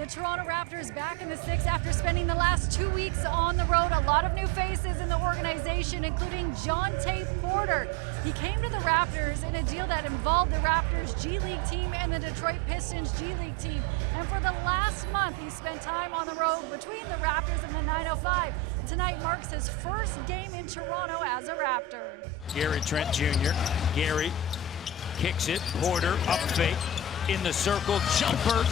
The Toronto Raptors back in the six after spending the last 2 weeks on the road. A lot of new faces in the organization, including Jontay Porter. He came to the Raptors in a deal that involved the Raptors G League team and the Detroit Pistons G League team. And for the last month, he spent time on the road between the Raptors and the 905. Tonight marks his first game in Toronto as a Raptor. Gary Trent Jr. Gary kicks it. Porter up fake in the circle. Jumper.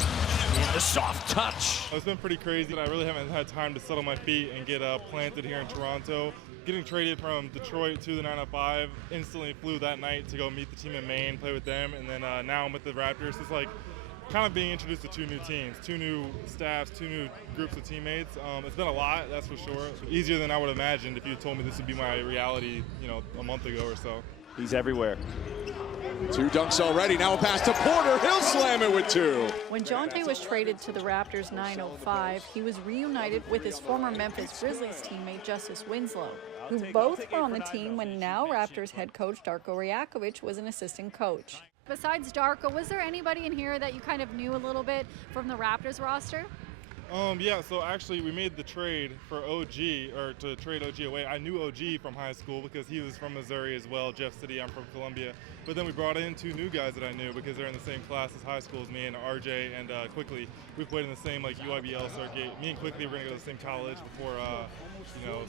In the soft touch. It's been pretty crazy. I really haven't had time to settle my feet and get planted here in Toronto. Getting traded from Detroit to the 905, instantly flew that night to go meet the team in Maine, play with them, and then now I'm with the Raptors. It's like kind of being introduced to two new teams, two new staffs, two new groups of teammates. It's been a lot, that's for sure. Easier than I would have imagined if you told me this would be my reality, a month ago or so. He's everywhere. 2 dunks already. Now a pass to Porter. He'll slam it with 2. When Jontay was traded to the Raptors 905, he was reunited with his former Memphis Grizzlies teammate Justice Winslow, who both were on the team when now Raptors head coach Darko Rajakovic was an assistant coach. Besides Darko, was there anybody in here that you kind of knew a little bit from the Raptors roster? Yeah, so actually we made the trade for OG, or to trade OG away. I knew OG from high school because he was from Missouri as well, Jeff City, I'm from Columbia. But then we brought in 2 new guys that I knew because they're in the same class as high school as me, and RJ and Quickly. We played in the same UIBL circuit. Me and Quickly were going to go to the same college before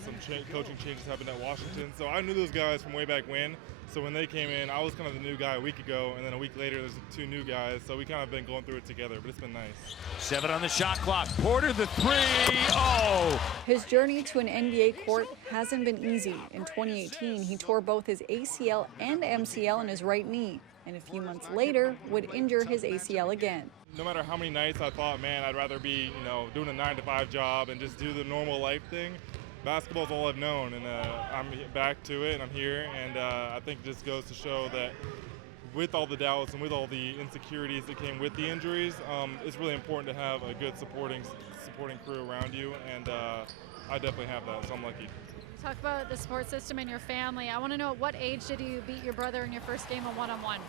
some coaching changes happened at Washington. So I knew those guys from way back when. So when they came in, I was kind of the new guy a week ago, and then a week later there's 2 new guys. So we kind of been going through it together, but it's been nice. 7 on the shot clock. Porter the 3. Oh! His journey to an NBA court hasn't been easy. In 2018, he tore both his ACL and MCL in his right knee, and a few months later would injure his ACL again. No matter how many nights I thought, man, I'd rather be, doing a 9-to-5 job and just do the normal life thing. Basketball's all I've known, and I'm back to it, and I'm here, and I think it just goes to show that with all the doubts and with all the insecurities that came with the injuries, it's really important to have a good supporting crew around you, and I definitely have that, so I'm lucky. Talk about the support system and your family. I want to know, at what age did you beat your brother in your first game of one-on-one?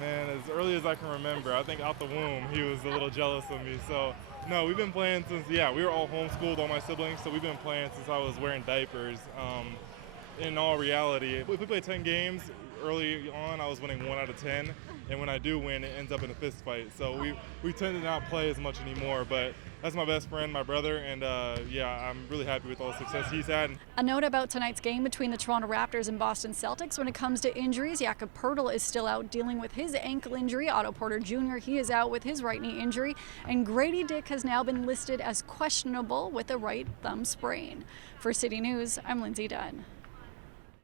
Man, as early as I can remember. I think out the womb he was a little jealous of me. So, no, we've been playing since, we were all homeschooled, all my siblings, so we've been playing since I was wearing diapers. In all reality, if we play 10 games, early on I was winning 1 out of 10, and when I do win, it ends up in a fist fight. So we tend to not play as much anymore, but that's my best friend, my brother, and I'm really happy with all the success he's had. A note about tonight's game between the Toronto Raptors and Boston Celtics. When it comes to injuries, Jakob Poeltl is still out dealing with his ankle injury. Otto Porter Jr., he is out with his right knee injury, and Grady Dick has now been listed as questionable with a right thumb sprain. For City News, I'm Lindsay Dunn.